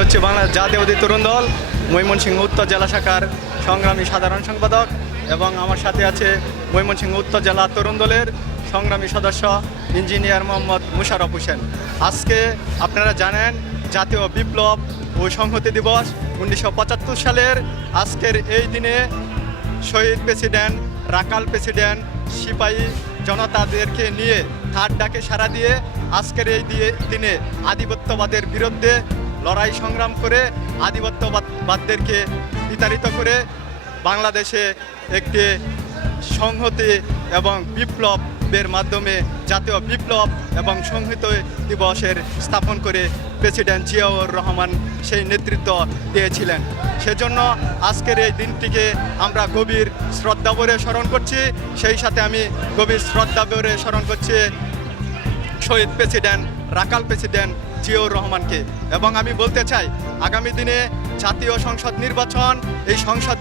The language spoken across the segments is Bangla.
হচ্ছে বাংলাদেশ জাতীয়বাদী তরুণ দল ময়মনসিংহ উত্তর জেলা শাখার সংগ্রামী সাধারণ সম্পাদক, এবং আমার সাথে আছে ময়মনসিংহ উত্তর জেলা তরুণ দলের সংগ্রামী সদস্য ইঞ্জিনিয়ার মোহাম্মদ মুশারফ হোসেন। আজকে আপনারা জানেন জাতীয় বিপ্লব ও সংহতি দিবস 1975 সালের আজকের এই দিনে শহীদ প্রেসিডেন্ট, রাকাল প্রেসিডেন্ট, সিপাহী জনতাদেরকে নিয়ে থার্ড ডাকে সাড়া দিয়ে আজকের এই দিনে আধিপত্যবাদের বিরুদ্ধে লড়াই সংগ্রাম করে আধিপত্যবাদদেরকে বিতাড়িত করে বাংলাদেশে একটি সংহতি এবং বিপ্লবের মাধ্যমে জাতীয় বিপ্লব এবং সংহতি দিবসের স্থাপন করে প্রেসিডেন্ট জিয়াউর রহমান সেই নেতৃত্ব দিয়েছিলেন। সেজন্য আজকের এই দিনটিকে আমরা গভীর শ্রদ্ধাভরে স্মরণ করছি। সেই সাথে আমি গভীর শ্রদ্ধাভরে স্মরণ করছি শহীদ প্রেসিডেন্ট, রাকাল প্রেসিডেন্ট জিয়াউর রহমানকে। এবং আমি বলতে চাই আগামী দিনে জাতীয় সংসদ নির্বাচন, এই সংসদ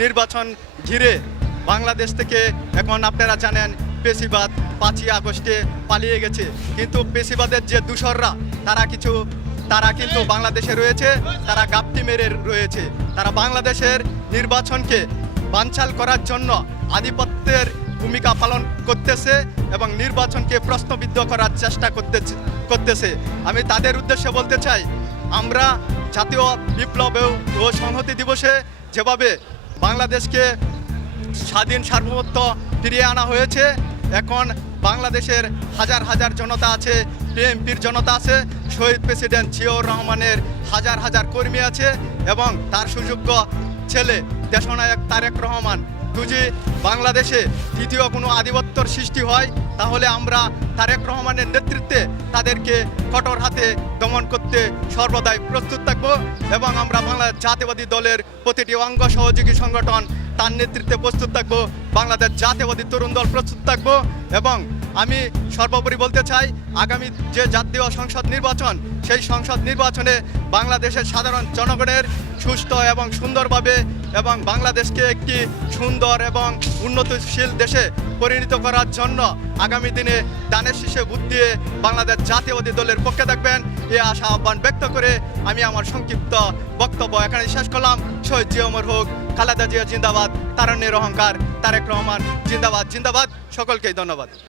নির্বাচন ঘিরে বাংলাদেশ থেকে এখন আপনারা জানেন পেশিবাদ 5ই আগস্টে পালিয়ে গেছে, কিন্তু পেশিবাদের যে দূষররা তারা কিন্তু বাংলাদেশে রয়েছে, তারা গাপ্তি মেরে রয়েছে। তারা বাংলাদেশের নির্বাচনকে বানচাল করার জন্য আধিপত্যের ভূমিকা পালন করতেছে এবং নির্বাচনকে প্রশ্নবিদ্ধ করার চেষ্টা করতেছে। আমি তাদের উদ্দেশ্যে বলতে চাই, আমরা জাতীয় বিপ্লব ও সংহতি দিবসে যেভাবে বাংলাদেশকে স্বাধীন সার্বভৌমত্ব ফিরিয়ে আনা হয়েছে, এখন বাংলাদেশের হাজার হাজার জনতা আছে, বিএনপির জনতা আছে, শহীদ প্রেসিডেন্ট জিয়াউর রহমানের হাজার হাজার কর্মী আছে এবং তার সুযোগ্য ছেলে দেশনায়ক তারেক রহমান। যদি বাংলাদেশে দ্বিতীয় কোনো আধিপত্যর সৃষ্টি হয় তাহলে আমরা তারেক রহমানের নেতৃত্বে তাদেরকে কঠোর হাতে দমন করতে সর্বদাই প্রস্তুত থাকব এবং আমরা বাংলাদেশ জাতীয়বাদী দলের প্রতিটি অঙ্গ সহযোগী সংগঠন তার নেতৃত্বে প্রস্তুত থাকব, বাংলাদেশ জাতীয়বাদী তরুণ দল প্রস্তুত থাকব। এবং আমি সর্বোপরি বলতে চাই, আগামী যে জাতীয় সংসদ নির্বাচন, সেই সংসদ নির্বাচনে বাংলাদেশের সাধারণ জনগণের সুস্থ এবং সুন্দরভাবে এবং বাংলাদেশকে একটি সুন্দর এবং উন্নতশীল দেশে পরিণত করার জন্য আগামী দিনে দানের শীষে ভোট দিয়ে বাংলাদেশ জাতীয়বাদী দলের পক্ষে থাকবেন, এ আশা আহ্বান ব্যক্ত করে আমি আমার সংক্ষিপ্ত বক্তব্য এখানে শেষ করলাম। শহীদ জিয়া অমর হোক, খালেদা জিয়া জিন্দাবাদ, তারুণ্যের অহংকার, তারেক রহমান জিন্দাবাদ জিন্দাবাদ। সকলকেই ধন্যবাদ।